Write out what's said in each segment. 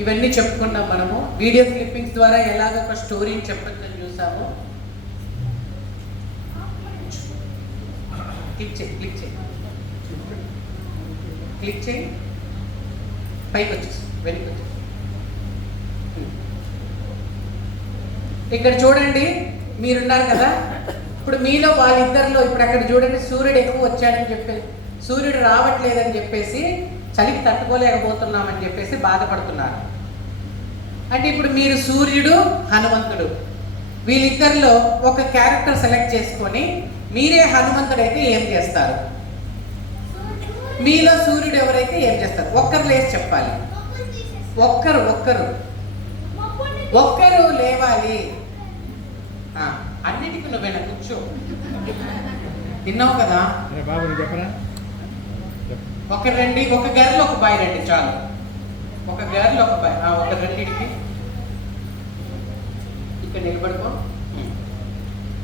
ఇవన్నీ చెప్పుకున్నాం మనము. వీడియో క్లిప్పింగ్స్ ద్వారా ఎలాగ ఒక స్టోరీని చెప్పొచ్చని చూసాము. క్లిక్ చేయి, క్లిక్ చేయి, క్లిక్ చేయి, పైకి వచ్చేసి వెనక్కి వచ్చేసి. ఇక్కడ చూడండి, మీరున్నారు కదా, ఇప్పుడు మీలో వాళ్ళిద్దరిలో ఇప్పుడు అక్కడ చూడండి, సూర్యుడు ఎక్కువ వచ్చాడని చెప్పేసి, సూర్యుడు రావట్లేదని చెప్పేసి, చలికి తట్టుకోలేకపోతున్నామని చెప్పేసి బాధపడుతున్నారు. అంటే ఇప్పుడు మీరు సూర్యుడు, హనుమంతుడు, వీళ్ళిద్దరిలో ఒక క్యారెక్టర్ సెలెక్ట్ చేసుకొని మీరే హనుమంతుడైతే ఏం చేస్తారు? మీలో సూర్యుడు ఎవరైతే ఏం చేస్తారు? ఒక్కరు లేచి చెప్పాలి. ఒక్కరు ఒక్కరు ఒక్కరు లేవాలి. అన్నిటికీ నువ్వేనా కూర్చో. తిన్నావు కదా, ఒకరు రండి, ఒక గర్ల్ ఒక బాయ్ రండి చాలు. ఒక గర్ల్ ఒక బాయ్, ఒక రెండింటికి ఇక్కడ నిలబడుకో.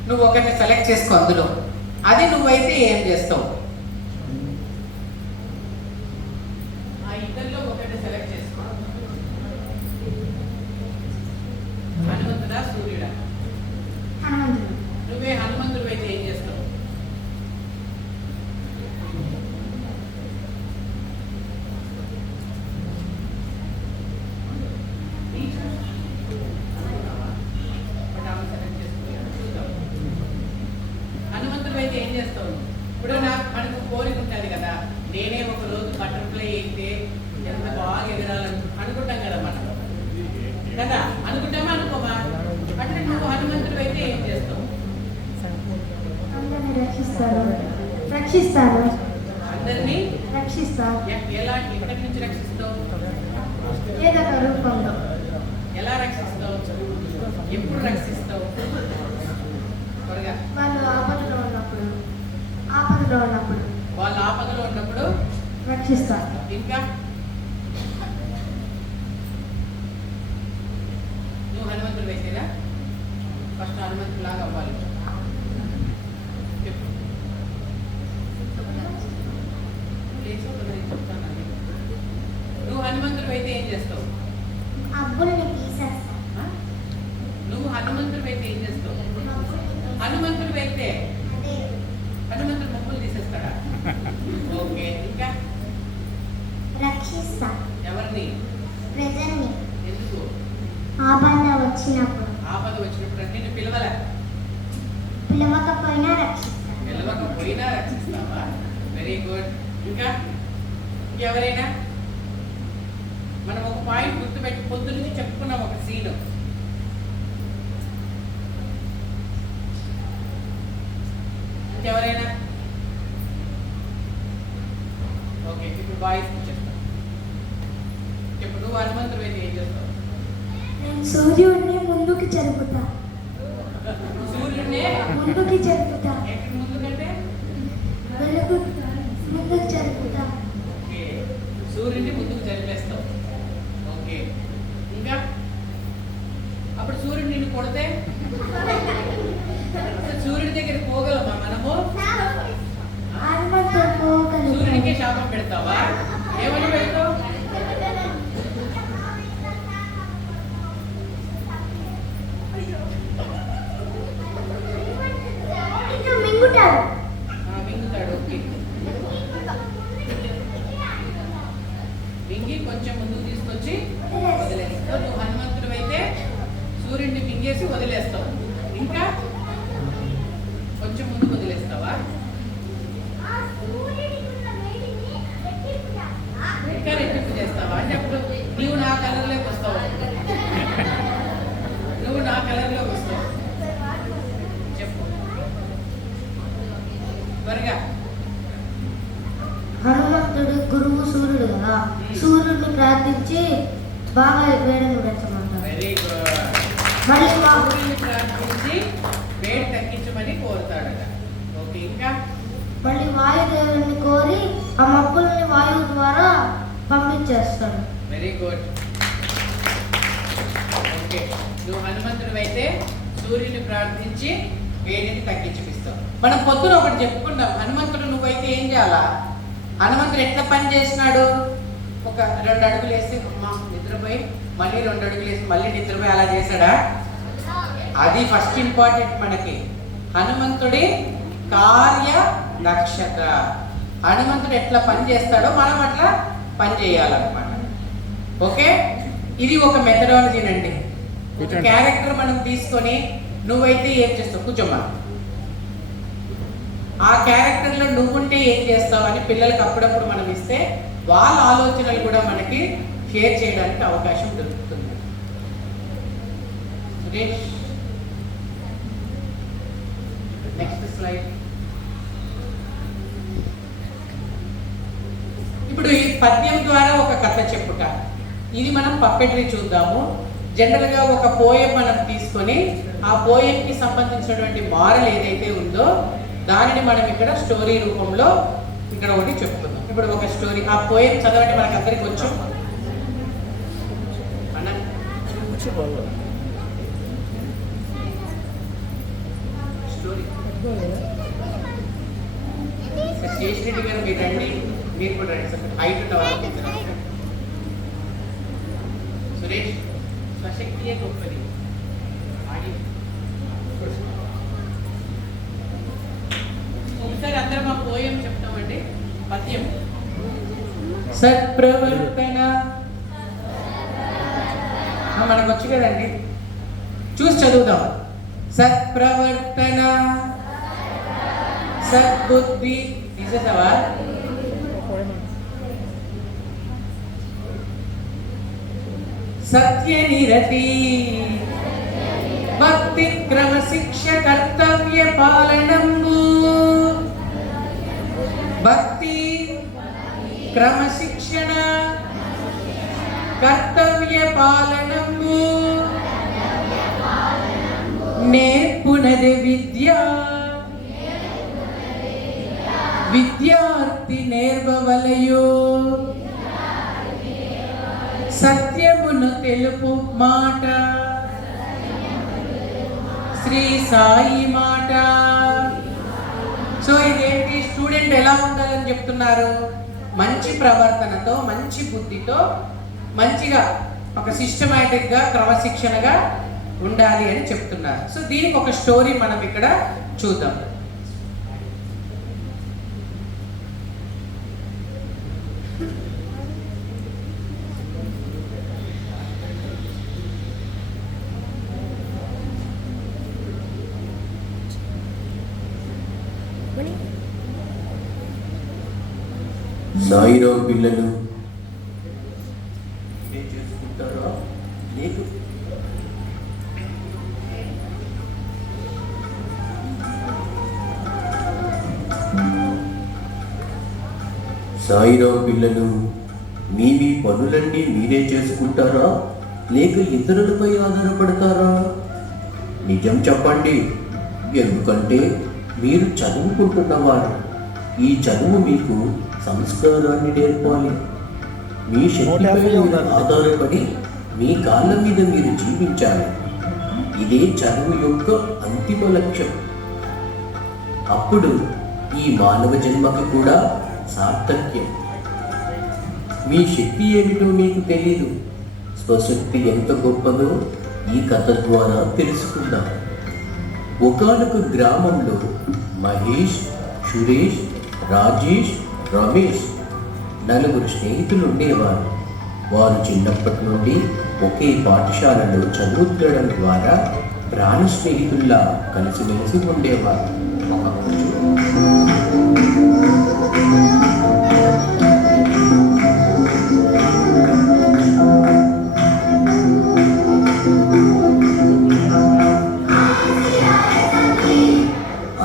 నువ్వు ఒకరిని సెలెక్ట్ చేసుకో అందులో. అది నువ్వైతే ఏం చేస్తావు? ఆ ఇద్దరిలో ఒకరిని సెలెక్ట్ చేసుకో. హనుమంతుడా, సూర్యుడా? నువ్వే హనుమంతుడు అయితే ఏం చేస్తావు? హనుమంతుడు అయితే ఏం చేస్తావు? ఇప్పుడు మనకు కోరిక ఉంటుంది కదా, నేనే ఒక రోజు బటర్ఫ్లై అయితే ఎంత బాగా ఎగరాలని అనుకుంటాం కదా మనం, కదా? అనుకుంటామా అనుకోమా? అంటే నువ్వు హనుమంతుడు అయితే ఏం చేస్తావు? రక్షిస్తాను. అందరినీ రక్షిస్తాను. ఎలా, ఎక్కడి నుంచి రక్షిస్తావు? ఏదో ఒక రూపంలో. ఎలా రక్షిస్తావు? ఎప్పుడు రక్షిస్తావు? త్వరగా. వాళ్ళు ఆపదలో ఉన్నప్పుడు వాళ్ళు ఆపదలో ఉన్నప్పుడు రక్షిస్తాను. ఇంకా నువ్వు హనుమంతుడు వేసేదా? ఫస్ట్ హనుమంతుడు లాగా అవ్వాలి. చెప్పు. నువ్వు హనుమంతుడు అయితే ఏం చేస్తావు? అబ్బుల్ని తీసేస్తాను. నువ్వు హనుమంతుడు అయితే ఏం చేస్తావు? హనుమంతుడు అయితే హనుమంతుడు మబ్బులు తీసేస్తాడా? ఓకే, ఇంకా రక్షిస్తా. ఎవరిని? ప్రజల్ని. ఎందుకు? ఆపద వచ్చినప్పుడు. ఆపద వచ్చినప్పుడు అంటే నేను పిలవకపోయినా రక్షిస్తా. పిలవకపోయినా రక్షిస్తావా? Very good. ఇంకా ఎవరైనా? మనం ఒక పాయింట్ గుర్తుపెట్టి పొద్దు నుంచి చెప్పుకున్నాం ఒక సీను. ఇంకెవరైనా? ఓకే, ఇప్పుడు బాయ్స్ చెప్తాను. చెప్పు, నువ్వు హనుమంతుడు అయితే ఏం చేస్తావు? నేను సూర్యుడిని ముందుకు జరుపుతా. సూర్యుడినే ముందుకు జరుపుతా. ఎక్కడి ముందుకంటే వెలుగు ముందుకు జరుపుతా. ఓకే, సూర్యుడిని ముందుకు జరిపేస్తావు. ఓకే, ఇంకా అప్పుడు సూర్యుడు నిన్ను కొడితే సూర్యుడి దగ్గర పోగలమా మనము? సూర్యుడికే శాపం పెడతావా? ఏమని పెడతావు? మింగుతాడు. మింగుతాడు. ఓకే, మింగి కొంచెం ముందుకు తీసుకొచ్చి వదిలేస్తావు. నువ్వు హనుమంతుడు అయితే సూర్యుడిని మింగేసి వదిలేస్తావు. ఇంకా కొంచెం ముందుకు వదిలేస్తావా? ఇంకా రెట్టింపు చేస్తావా? అంటే అప్పుడు నువ్వు నా కలర్లోకి వస్తావు. నువ్వు నా కలర్లోకి వస్తావు. చెప్పు త్వరగా. హనుమంతుడు గురువు సూర్యుడు కదా, సూర్యుడిని ప్రార్థించి బాగా వేడిని పెంచమంటారు. Very good. మళ్ళీ సూర్యుడిని ప్రార్థించి వేడి తగ్గించమని కోరుతాడట. ఓకే, ఇంకా మళ్ళీ వాయుదేవుని కోరి ఆ మబ్బుల్ని వాయువు ద్వారా పంపించేస్తాడు. Very good. ఓకే, నువ్వు హనుమంతుడు అయితే సూర్యుని ప్రార్థించి వేడిని తగ్గించిపిస్తావు. మనం పొద్దున ఒకటి చెప్పుకున్నాం, హనుమంతుడు నువ్వైతే ఏం చేయాలా? హనుమంతుడు ఎట్లా పని చేసినాడు? ఒక ఒక 2 అడుగులు వేసి అమ్మ నిద్రపోయి మళ్ళీ 2 అడుగులు వేసి మళ్ళీ నిద్రపోయి అలా చేశాడా? అది ఫస్ట్ ఇంపార్టెంట్ మనకి. హనుమంతుడి కార్య దక్షత. హనుమంతుడు ఎట్లా పని చేస్తాడో మనం అట్లా పని చేయాలన్నమాట. ఓకే, ఇది ఒక మెథడాలజీనండి. క్యారెక్టర్ మనం తీసుకొని నువ్వైతే ఏం చేస్తావు, కూర్చోమ్మా, ఆ క్యారెక్టర్లో నువ్వుంటే ఏం చేస్తావు అని పిల్లలకు అప్పుడప్పుడు మనం ఇస్తే వాళ్ళ ఆలోచనలు కూడా మనకి షేర్ చేయడానికి అవకాశం దొరుకుతుంది. Suresh, next slide. ఇప్పుడు ఈ పద్యం ద్వారా ఒక కథ చెప్పుట, ఇది మనం పప్పెట్రీ చూద్దాము. జనరల్గా ఒక పోయం మనం తీసుకొని ఆ పోయంకి సంబంధించినటువంటి మారల్ ఏదైతే ఉందో దానిని మనం ఇక్కడ స్టోరీ రూపంలో ఇక్కడ ఒకటి చెప్పుకుందాం. ఇప్పుడు ఒక స్టోరీ, ఆ పోయం చదవండి మనకు అందరికి వచ్చు. స్టోరీ శేషిరెడ్డి గారు మీరు రండి, మీరు కూడా రండి సార్, హైట్ ఉన్నవాళ్ళు. సురేష్, స్వశక్తియే గొప్పది. ఒకసారి అందరం ఆ పోయం చెప్తామండి. పద్యం. సత్ప్రవర్తన, మనకు వచ్చు కదండి, చూసి చదువుదాం. సత్ప్రవర్తన సద్బుద్ధి, తీసేసావా? సత్యనిరతి భక్తి క్రమశిక్ష కర్తవ్య పాలనంబు. భక్తి క్రమశిక్షణ కర్తవ్య పాలనంబు. నేర్పునది విద్య విద్యార్థి నేర్వవలయో. సత్యమును తెలుపు మాట శ్రీ సాయి మాట. సో ఇదేంటి, స్టూడెంట్ ఎలా ఉండాలని చెప్తున్నారు? మంచి ప్రవర్తనతో, మంచి బుద్ధితో, మంచిగా ఒక సిస్టమేటిక్గా క్రమశిక్షణగా ఉండాలి అని చెప్తున్నారు. సో దీనికి ఒక స్టోరీ మనం ఇక్కడ చూద్దాం. సాయిరావు పిల్లలు చేసుకుంటారా? లేదు. సాయిరావు పిల్లలు, మీ పనులన్నీ మీరే చేసుకుంటారా లేక ఇతరులపై ఆధారపడతారా? నిజం చెప్పండి, ఎందుకంటే మీరు చదువుకుంటున్నవారు. ఈ చదువు మీకు సంస్కారాన్ని నేర్పాలి. మీ శక్తిపై మీరు ఆధారపడి మీ కాళ్ళ మీద మీరు జీవించాలి. ఇదే చదువు యొక్క అంతిమ లక్ష్యం. అప్పుడు ఈ మానవ జన్మకు కూడా సార్థక్యం. మీ శక్తి ఏమిటో మీకు తెలీదు. స్వశక్తి ఎంత గొప్పదో ఈ కథ ద్వారా తెలుసుకుందాం. ఒకానొక గ్రామంలో మహేష్, సురేష్, రాజేష్, రమేష్ నలుగురు స్నేహితులు ఉండేవారు. వారు చిన్నప్పటి నుండి ఒకే పాఠశాలలో చదువుతుండడం ద్వారా ప్రాణ స్నేహితుల్లా కలిసిమెలిసి ఉండేవారు.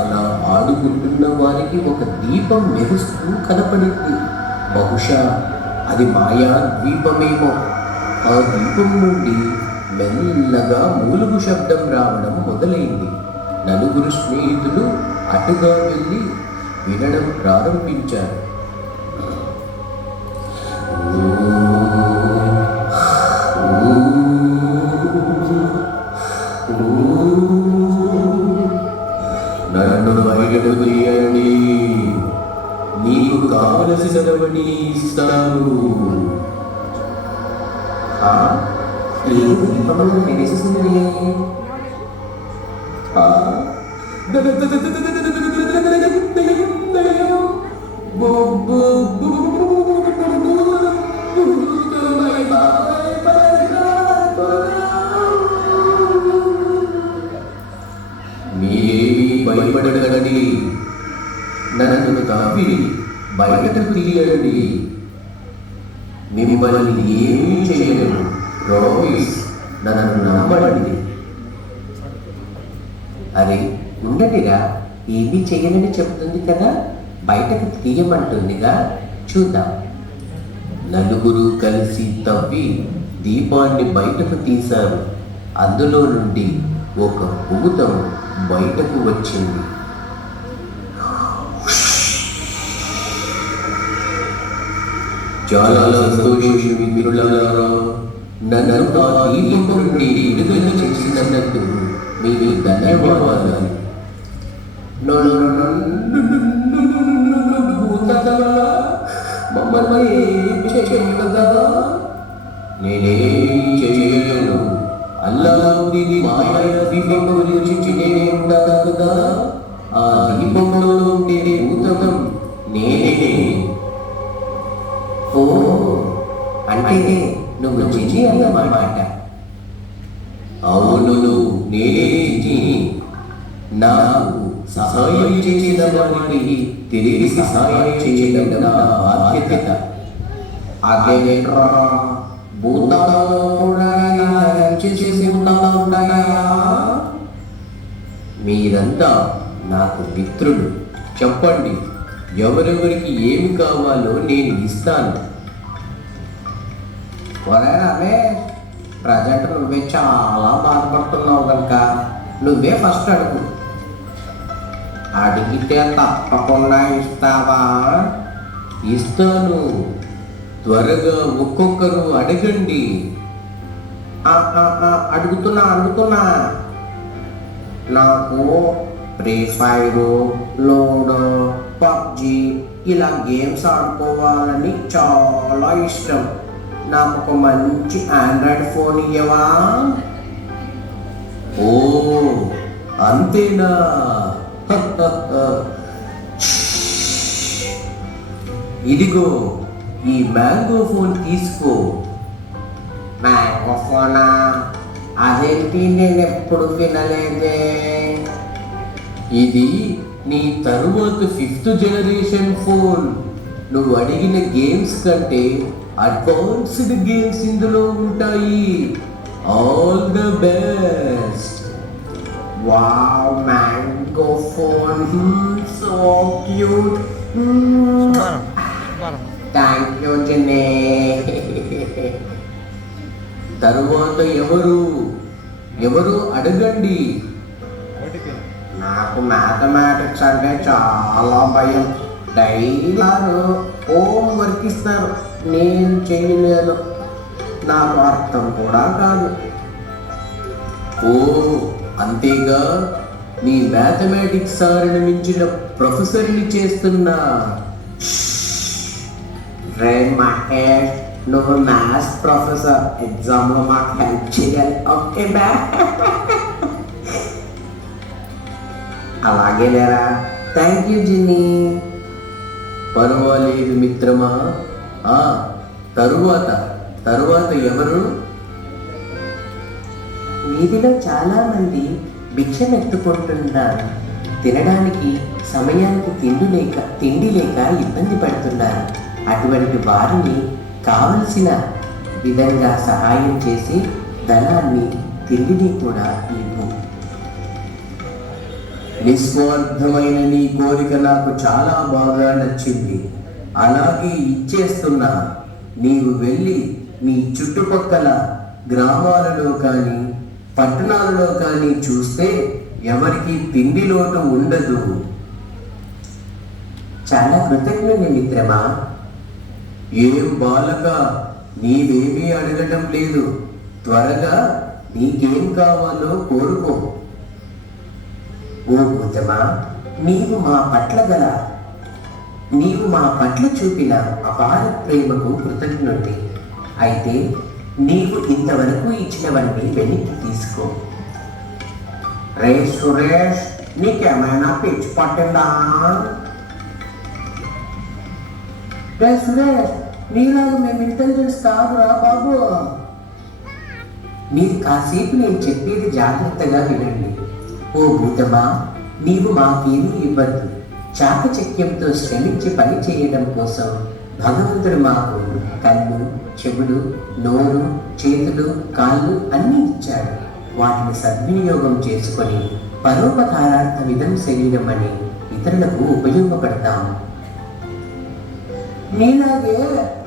అలా ఆడుకుంటున్న వారికి ఒక దీపం మెరుస్తూ కనపడింది. బహుశా అది మాయా ద్వీపమేమో. ఆ దీపం నుండి మెల్లగా మూలుగు శబ్దం రావడం మొదలైంది. నలుగురు స్నేహితులు అటుగా వెళ్ళి వినడం ప్రారంభించారు. నన్ను బయటకు తీయండి, నీకు కావలసినవని ఇస్తాను. ఆ, ఈ దీపంలో మెరుస్తుంది. ఆ, మీరేమీ భయపడకండి, నన్ను తవ్వి బయటకు తీయండి, మిమ్మల్ని ఏమీ చేయను. రోయిస్, నన్ను నమ్మండి. అరే ఉండటిరా, ఏమీ చెయ్యనని చెప్తుంది కదా, బయటకు తీయమంటుందిగా, చూద్దాం. నలుగురు కలిసి తవ్వి దీపాన్ని బయటకు తీశారు. అందులో నుండి ఒక భూతం బయటకు వచ్చింది. చాలా సంతోషం మిత్రులారా, నన్ను ఆ దీపం నుండి విడుదల చేసినందుకు మీకు ధన్యవాదాలు. మమ్మల్ని చేయగలదా? నేనేం చేయను. అల్లావుద్దీన్ మాయా దీపం గురించి నేనే ఉంటాను కదా, ఆ దీపంలో ఉండే భూతం నేనే. ఓ, అంటే నువ్వు జిని అన్నమాట. అవును, నేనే జిని. నాకు సహాయం చేసిన వారికి తిరిగి సహాయం చేయడం నా బాధ్యత. అదేంట్రా, భూతాలలో కూడా ఇలా చేసే భూతాలు ఉన్నాయా? మీరంతా నాకు మిత్రులు. చెప్పండి, ఎవరెవరికి ఏమి కావాలో నేను ఇస్తాను. ఒరే రమేష్, ప్రజెంట్ నువ్వే చాలా బాధపడుతున్నావు కనుక నువ్వే ఫస్ట్ అడుగు. అడిగితే తప్పకుండా ఇస్తావా? ఇస్తాను. త్వరగా ఒక్కొక్కరు అడగండి. అడుగుతున్నా. నాకు ఫ్రీ ఫైర్, లూడో, పబ్జి ఇలా గేమ్స్ ఆడుకోవాలని చాలా ఇష్టం. నాకు ఒక మంచి ఆండ్రాయిడ్ ఫోన్ ఇయ్యవా? ఓ, అంతేనా? ఇదిగో ఈ మ్యాంగో ఫోన్ తీసుకో. మ్యాంగో ఫోనా? అదేంటి, నేను ఎప్పుడు వినలేదే. ఇది నీ తరువాత 5th జనరేషన్ ఫోన్. నువ్వు అడిగిన గేమ్స్ కంటే అడ్వాన్స్డ్ గేమ్స్ ఇందులో ఉంటాయి. All the best. Wow, mango phone, so cute. Thank you జినే. తరువాత ఎవరు అడగండి. నాకు మ్యాథమెటిక్స్ అంటే చాలా భయం. డైలీ హోమ్ వర్క్ ఇస్తారు, నేను చేయలేను. నాకు అర్థం కూడా కాదు. ఓ, అంతేగా, నీ మ్యాథమెటిక్స్ సార్ని మించిన ప్రొఫెసర్ని చేస్తున్నా. రే మహేష్, నువ్వు మ్యాథ్స్ ప్రొఫెసర్, ఎగ్జామ్లో మాకు హెల్ప్ చేయాలి, ఓకే బా? అలాగే లేరా. Thank you జిన్ని. పర్వాలేదు మిత్రమా. తరువాత ఎవరు? వీధిలో చాలా మంది భిక్షమెత్తుకుంటున్నారు. తినడానికి సమయానికి తిండి లేక ఇబ్బంది పడుతున్నారు. అటువంటి వారిని కావలసిన విధంగా సహాయం చేసి ధనాన్ని తిండిని కూడా ఇవ్వు. నిస్వార్థమైన నీ కోరిక నాకు చాలా బాగా నచ్చింది. అలాగే ఇచ్చేస్తున్నా. నీవు వెళ్ళి మీ చుట్టుపక్కల గ్రామాలలో కానీ పట్టణాలలో కానీ చూస్తే ఎవరికి తిండి లోటు ఉండదు. చాలా కృతజ్ఞుని మిత్రమా. ఏం బాలక, నీవేమీ అడగటం లేదు. త్వరగా నీకేం కావాలో కోరుకో. ఓ భూతమా, నీవు మా పట్ల చూపిన అపార ప్రేమకు కృతజ్ఞుడి. అయితే నీవు ఇంతవరకు ఇచ్చినవన్నీ వెనక్కి తీసుకో. రే సురేష్, నీకేమైనా పిచ్చి పట్టిందా? రే సురేష్, నీలాగా మేము ఇంటెలిజెన్స్ కాదురా బాబు. మీరు కాసేపు నేను చెప్పేది జాగ్రత్తగా వినండి. ఓ భూతమా, నీవు మాకేమీ ఇవ్వద్దు. చాకచక్యంతో శ్రమించి పని చేయడం కోసం భగవంతుడు మాకు కళ్ళు, చెవులు, నోరు, చేతులు, కాళ్ళు అన్నీ ఇచ్చాడు. వాటిని సద్వినియోగం చేసుకొని పరోపకారార్థ విధం శరీరం అని ఇతరులకు ఉపయోగపడతాము. నీలాగే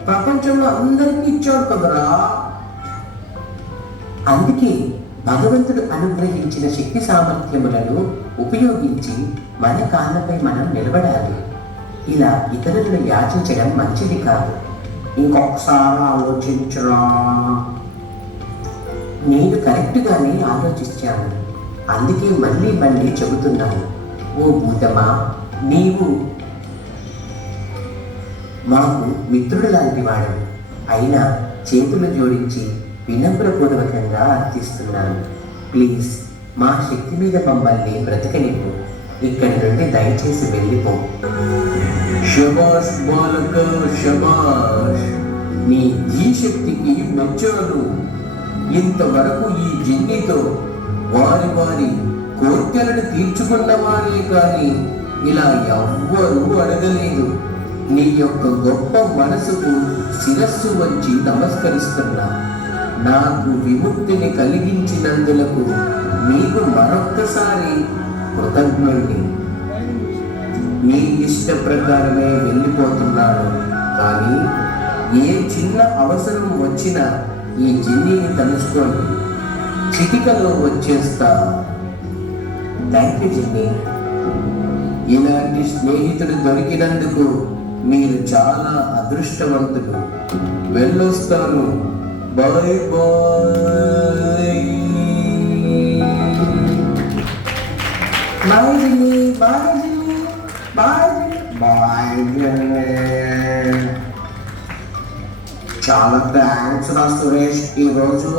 ప్రపంచంలో అందరికీ ఇచ్చాడు కదరా. అందుకే భగవంతుడు అనుగ్రహించిన శక్తి సామర్థ్యములను ఉపయోగించి మన కాళ్ళపై మనం నిలబడాలి. ఇలా ఇతరులను యాచించడం మంచిది కాదు. ఇంకొకసారి ఆలోచించరా. నేను కరెక్ట్గానే ఆలోచించాను, అందుకే మళ్ళీ మళ్ళీ చెబుతున్నాను. ఓ భూతమా, నీవు మాకు మిత్రుడు లాంటి వాడు. అయినా చేతులు జోడించి వినమ్రపూర్వకంగా అర్థిస్తున్నాను. ప్లీజ్ మా శక్తి మీద మమ్మల్ని బ్రతకనివ్వు. ఇక్కడి నుండి దయచేసి వెళ్ళిపో. శబాష్ బాలక శబాష్, నీ ధీశక్తికి మెచ్చాను. ఇంతవరకు ఈ జిన్నితో వారి వారి కోర్కెలను తీర్చుకున్న వారే కానీ ఇలా ఎవ్వరూ అడగలేదు. నీ యొక్క గొప్ప మనసుకు శిరస్సు వంచి నమస్కరిస్తున్నా. నాకు విముక్తిని కలిగించినందులకు మీకు మరొక్కసారి కృతజ్ఞుడిని. మీ ఇష్ట ప్రకారమే వెళ్ళిపోతున్నాను, కానీ ఏ చిన్న అవసరం వచ్చినా ఈ జిన్నిని తలుచుకోండి, చిటికలో వచ్చేస్తా. Thank you Jinni. ఇలాంటి స్నేహితుడు దొరికినందుకు మీరు చాలా అదృష్టవంతులు. వెళ్ళొస్తాను. Bye bye. Bye Jinni, bye Jinni, bye Jinni, bye Jinni. చాలా థ్యాంక్స్ రా సురేష్, ఈరోజు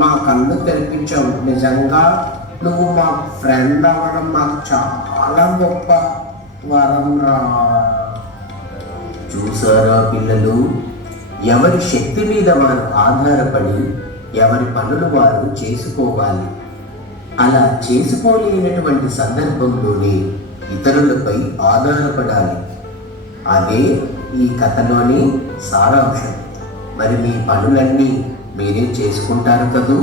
మా కళ్ళు తెరిపించావు. నిజంగా నువ్వు మా ఫ్రెండ్ అవ్వడం మాకు చాలా గొప్ప వరం రా. చూసారా పిల్లలు, ఎవరి శక్తి మీద వారు ఆధారపడి ఎవరి పనులు వారు చేసుకోవాలి. అలా చేసుకోలేనటువంటి సందర్భంలోనే ఇతరులపై ఆధారపడాలి. అదే ఈ కథలోని సారాంశం. మరి మీ పనులన్నీ మీరే చేసుకుంటారు కదూ.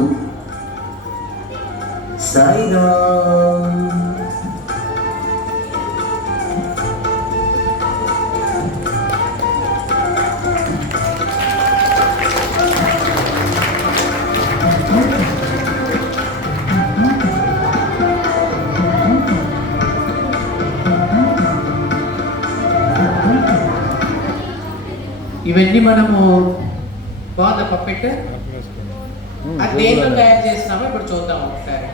సాయిరామ్. ఇవన్నీ మనము బాగుందా పప్పెట్? అది దేంతో తయారు చేస్తున్నామో ఇప్పుడు చూద్దాం ఒకసారి.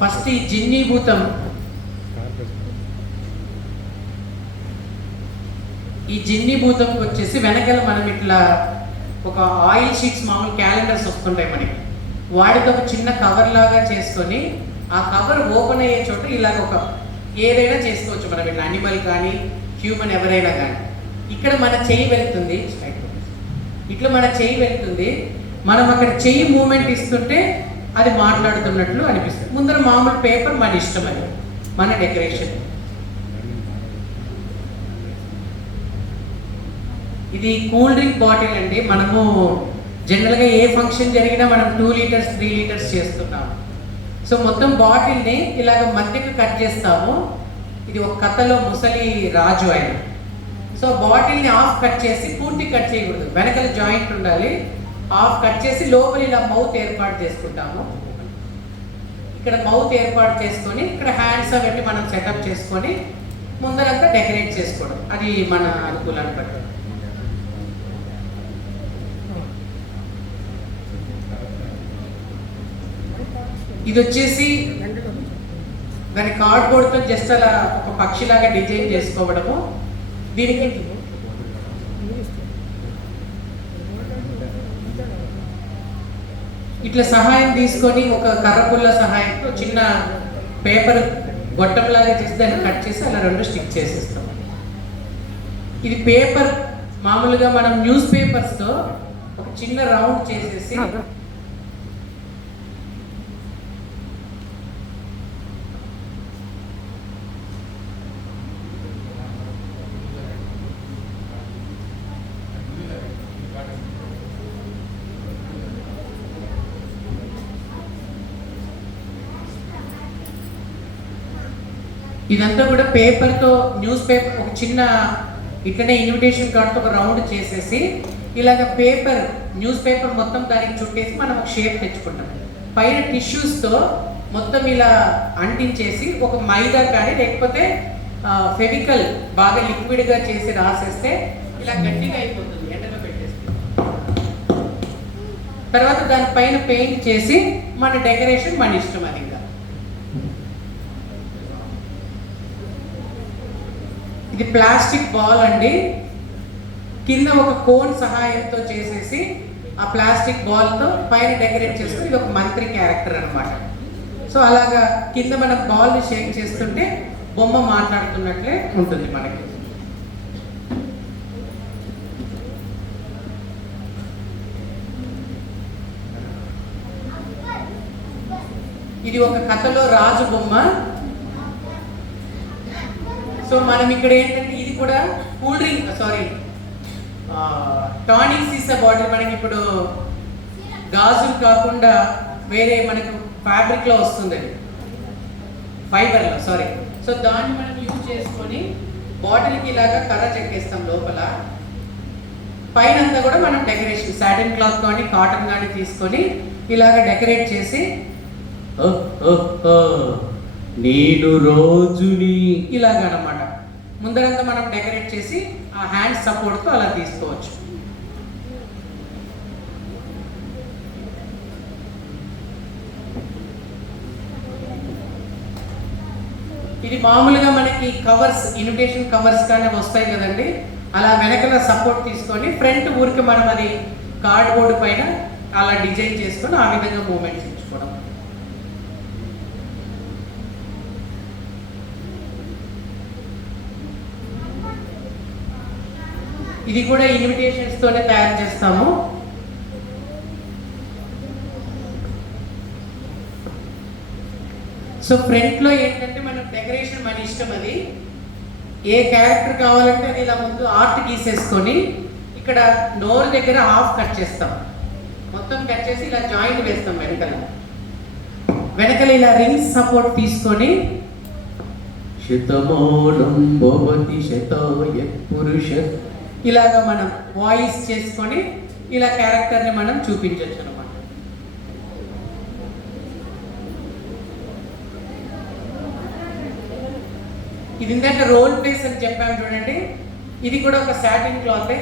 ఫస్ట్ ఈ జిన్ని భూతం, ఈ జిన్ని భూతంకి వచ్చేసి వెనకాల మనం ఇట్లా ఒక ఆయిల్ షీట్స్, మామూలు క్యాలెండర్స్ వస్తుంటాయి మనకి, వాటితో ఒక చిన్న కవర్ లాగా చేసుకొని ఆ కవర్ ఓపెన్ అయ్యే చోట ఇలాగ ఒక ఏదైనా చేసుకోవచ్చు మనం. ఇట్లా అనిమల్ కానీ హ్యూమన్ ఎవరైనా కానీ. ఇక్కడ మన చెయ్యి వెళ్తుంది, ఇట్లా మన చెయ్యి వెళ్తుంది. మనం అక్కడ చెయ్యి మూమెంట్ ఇస్తుంటే అది మాట్లాడుతున్నట్లు అనిపిస్తుంది. ముందర మామూలు పేపర్ మన ఇష్టం, అది మన డెకరేషన్. ఇది కూల్ డ్రింక్ బాటిల్ అండి. మనము జనరల్గా ఏ ఫంక్షన్ జరిగినా మనం 2 లీటర్స్ 3 లీటర్స్ చేస్తున్నాము. సో మొత్తం బాటిల్ని ఇలాగ మధ్యకు కట్ చేస్తాము. ఇది ఒక కథలో ముసలి రాజు ఆయన. సో బాటిల్ని హాఫ్ కట్ చేసి, పూర్తి కట్ చేయకూడదు, వెనకాల జాయింట్ ఉండాలి. హాఫ్ కట్ చేసి లోపల ఇలా మౌత్ ఏర్పాటు చేసుకుంటాము. ఇక్కడ మౌత్ ఏర్పాటు చేసుకొని ఇక్కడ హ్యాండ్స్ అవన్నీ మనం సెటప్ చేసుకొని ముందరంతా డెకరేట్ చేసుకోవడం. అది మన అనుకూలాన్ని బట్టి. ఇది వచ్చేసి దాని కార్డ్బోర్డ్తో జస్ట్ అలా ఒక పక్షిలాగా డిజైన్ చేసుకోవడము. దీనికి ఇట్లా సహాయం తీసుకొని ఒక కర్రపుల్ల సహాయంతో చిన్న పేపర్ గొట్టంలాగా చేసి దాన్ని కట్ చేసి అలా 2 స్టిక్ చేసేస్తాం. ఇది పేపర్ మామూలుగా మనం న్యూస్ పేపర్స్తో ఒక చిన్న రౌండ్ చేసేసి ఇదంతా కూడా పేపర్తో న్యూస్ పేపర్ ఒక చిన్న ఇట్లనే ఇన్విటేషన్ కార్డ్తో ఒక రౌండ్ చేసేసి ఇలాగ పేపర్ న్యూస్ పేపర్ మొత్తం దానికి చుట్టేసి మనం ఒక షేప్ తెచ్చుకుంటాం. పైన టిష్యూస్తో మొత్తం ఇలా అంటించేసి ఒక మైదా కానీ లేకపోతే ఫెవికల్ బాగా లిక్విడ్గా చేసి రాసేస్తే ఇలా గట్టిగా అయిపోతుంది ఎండలో పెట్టేస్తే. తర్వాత దానిపైన పెయింట్ చేసి మన డెకరేషన్ మన ఇష్టం. అది ఇది ప్లాస్టిక్ బాల్ అండి. కింద ఒక కోన్ సహాయంతో చేసేసి ఆ ప్లాస్టిక్ బాల్తో పైన డెకరేట్ చేసుకుని ఇది ఒక మంత్రి క్యారెక్టర్ అనమాట. సో అలాగా కింద మన బాల్ని షేక్ చేస్తుంటే బొమ్మ మాట్లాడుతున్నట్లే ఉంటుంది మనకి. ఇది ఒక కథలో రాజు బొమ్మ. సో మనం ఇక్కడ ఏంటంటే ఇది కూడా కూల్ డ్రింక్ టానిక్ సీసా బాటిల్ మనకి ఇప్పుడు గాజులు కాకుండా వేరే మనకు ఫ్యాబ్రిక్లో వస్తుంది, అది ఫైబర్లో సో దాన్ని మనం యూజ్ చేసుకొని బాటిల్కి ఇలాగా కర్ర చెక్కేస్తాం. లోపల పైన అంతా కూడా మనం డెకరేషన్ సాటిన్ క్లాత్ కానీ కాటన్ కానీ తీసుకొని ఇలాగ డెకరేట్ చేసి నేను రోజుని ఇలాగనమాట ముందరంతా మనం డెకరేట్ చేసి ఆ హ్యాండ్ సపోర్ట్తో అలా తీసుకోవచ్చు. ఇది మామూలుగా మనకి కవర్స్ ఇన్విటేషన్ కవర్స్ కానీ వస్తాయి కదండి, అలా వెనకల సపోర్ట్ తీసుకొని ఫ్రంట్ ఊరికి మనం అది కార్డ్బోర్డ్ పైన అలా డిజైన్ చేసుకొని ఆ విధంగా మూమెంట్స్ ఇచ్చుకోవడం. ఇది కూడా ఇన్విటేషన్స్ తోనే తయారు చేస్తాము. సో ఫ్రంట్ లో ఏంటంటే మనం డెకరేషన్ మన ఇష్టం, అది ఏ క్యారెక్టర్ కావాలంటే అది ఇలా ముందు ఆర్ట్ గీసేసుకొని ఇక్కడ నోరు దగ్గర హాఫ్ కట్ చేస్తాం, మొత్తం కట్ చేసి ఇలా జాయింట్ వేస్తాం. వెనకల ఇలా రింగ్స్ సపోర్ట్ తీసుకొని శతమానం భవతి శతాయ పురుష ఇలాగా మనం వాయిస్ చేసుకొని ఇలా క్యారెక్టర్ని మనం చూపించవచ్చు అనమాట. ఇది ఇందాక రోల్ ప్లేస్ అని చెప్పాను చూడండి, ఇది కూడా ఒక సాటిన్ క్లాత్.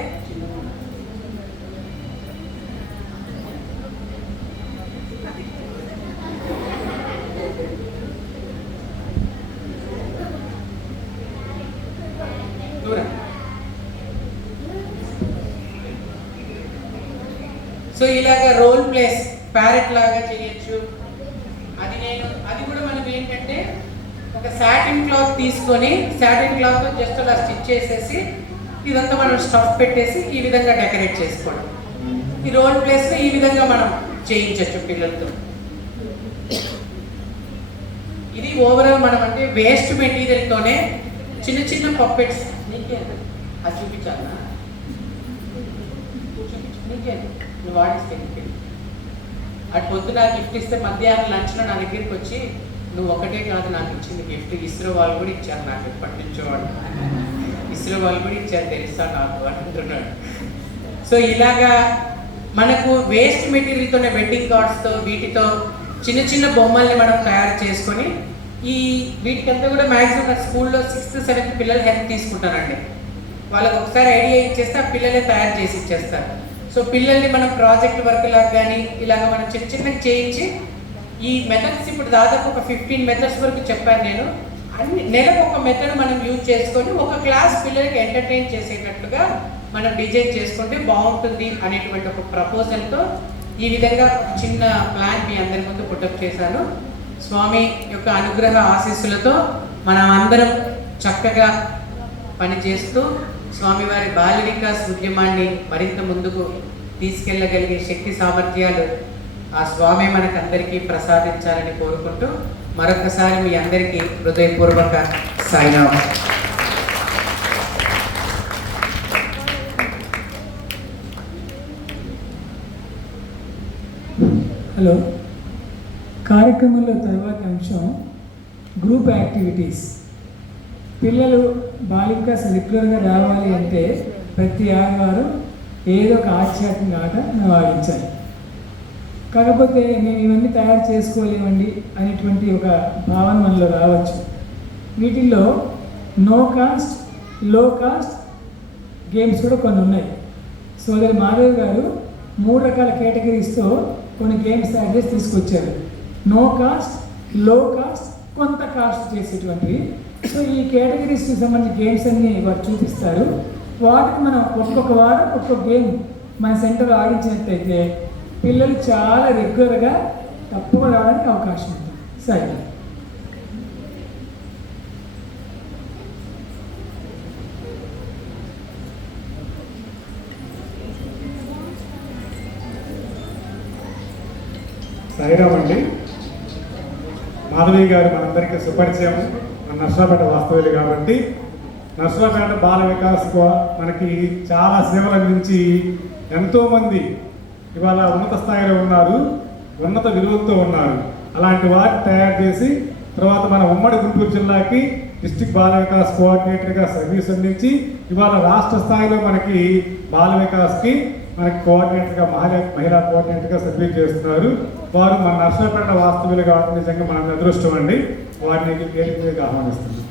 సో ఇలాగా రోల్ ప్లేస్ ప్యారెట్ లాగా చేయొచ్చు. అది కూడా మనం ఏంటంటే ఒక సాటిన్ క్లాత్ తీసుకొని సాటిన్ క్లాత్ జస్ట్ అలా స్టిచ్ చేసేసి ఇదంతా మనం స్టఫ్ పెట్టేసి ఈ విధంగా డెకరేట్ చేసుకోవడం. ఈ రోల్ ప్లేస్లో ఈ విధంగా మనం చేయించవచ్చు పిల్లలతో. ఇది ఓవరాల్ మనం అంటే వేస్ట్ మెటీరియల్తోనే చిన్న చిన్న పప్పెట్స్. నీకే అది చూపించాలా? నీకే నువ్వు వాడిస్తే అటు పొద్దున గిఫ్ట్ ఇస్తే మధ్యాహ్నం లంచ్లో నా దగ్గరికి వచ్చి నువ్వు ఒకటే కాదు నాకు ఇచ్చింది గిఫ్ట్, ఇస్రో వాళ్ళు కూడా ఇచ్చారు నాకు, ఎప్పటి నుంచో వాడు ఇస్రో వాళ్ళు కూడా ఇచ్చారు తెలుసా నాకు అంటున్నాడు. సో ఇలాగా మనకు వేస్ట్ మెటీరియల్తోనే వెడ్డింగ్ కార్డ్స్తో వీటితో చిన్న చిన్న బొమ్మల్ని మనం తయారు చేసుకొని వీటికంతా కూడా మ్యాక్సిమం స్కూల్లో 6th 7th పిల్లలు హెల్ప్ తీసుకుంటారండి. వాళ్ళకి ఒకసారి ఐడియా ఇచ్చేస్తే ఆ పిల్లలే తయారు చేసి ఇచ్చేస్తారు. సో పిల్లల్ని మనం ప్రాజెక్ట్ వర్క్ లాగా కానీ ఇలాగ మనం చిన్న చిన్నగా చేయించి ఈ మెథడ్స్ ఇప్పుడు దాదాపు ఒక 15 మెథడ్స్ వరకు చెప్పాను నేను. అన్ని నెలకు ఒక మెథడ్ మనం యూజ్ చేసుకొని ఒక క్లాస్ పిల్లలకి ఎంటర్టైన్ చేసేటట్లుగా మనం డిజైన్ చేసుకుంటే బాగుంటుంది అనేటువంటి ఒక ప్రపోజల్తో ఈ విధంగా చిన్న ప్లాన్ మీ అందరి ముందు పుట్టప్ చేశాను. స్వామి యొక్క అనుగ్రహ ఆశీస్సులతో మనం అందరం చక్కగా పనిచేస్తూ స్వామివారి బాల వికాస్ ఉద్యమాన్ని మరింత ముందుకు తీసుకెళ్ళగలిగే శక్తి సామర్థ్యాలు ఆ స్వామి మనకందరికీ ప్రసాదించాలని కోరుకుంటూ మరొకసారి మీ అందరికీ హృదయపూర్వక సాయిరాం. హలో, కార్యక్రమంలో తర్వాత అంశం గ్రూప్ యాక్టివిటీస్. పిల్లలు బాలింకాస్ రెగ్యులర్గా రావాలి అంటే ప్రతి ఆదివారం ఏదో ఒక ఆధ్యాత్మిక ఆట మనం ఆడించాలి. కాకపోతే మేము ఇవన్నీ తయారు చేసుకోలేమండి అనేటువంటి ఒక భావన మనలో రావచ్చు. వీటిల్లో నో కాస్ట్, లో కాస్ట్ గేమ్స్ కూడా కొన్ని ఉన్నాయి. సోదరి మాధవ్ గారు 3 రకాల కేటగిరీస్తో కొన్ని గేమ్స్ తయారు చేసి తీసుకొచ్చారు. నో కాస్ట్, లో కాస్ట్, కొంత కాస్ట్ చేసేటువంటివి. సో ఈ కేటగిరీస్కి సంబంధించిన గేమ్స్ అన్నీ వారు చూపిస్తారు. వాటికి మనం ఒక్కొక్క వారం ఒక్కొక్క గేమ్ మన సెంటర్లో ఆడించినట్టయితే పిల్లలు చాలా రెగ్యులర్గా తప్పకుండా రావడానికి అవకాశం ఉంటుంది. సరే, సాయిరామ్ అండి. మాధవి గారు మనందరికీ సుపరిచయం, మన నర్సరాపేట వాస్తవ్యులు కాబట్టి నర్సరాపేట బాల వికాస్ మనకి చాలా సేవలు అందించి ఎంతోమంది ఇవాళ ఉన్నత స్థాయిలో ఉన్నారు, ఉన్నత విలువలతో ఉన్నారు. అలాంటి వాటిని తయారు చేసి తర్వాత మన ఉమ్మడి గుంటూరు జిల్లాకి డిస్ట్రిక్ట్ బాల వికాస్ కోఆర్డినేటర్గా సర్వీస్ అందించి ఇవాళ రాష్ట్ర స్థాయిలో మనకి బాల వికాస్కి మనకి కోఆర్డినేటర్గా మహిళా కోఆర్డినేటర్గా సర్వీస్ చేస్తున్నారు. వారు మన నర్సరాపేట వాస్తవ్యులు కాబట్టి నిజంగా మన అదృష్టం అండి. వారిని వేదిక మీదకి ఆహ్వానిస్తున్నాం.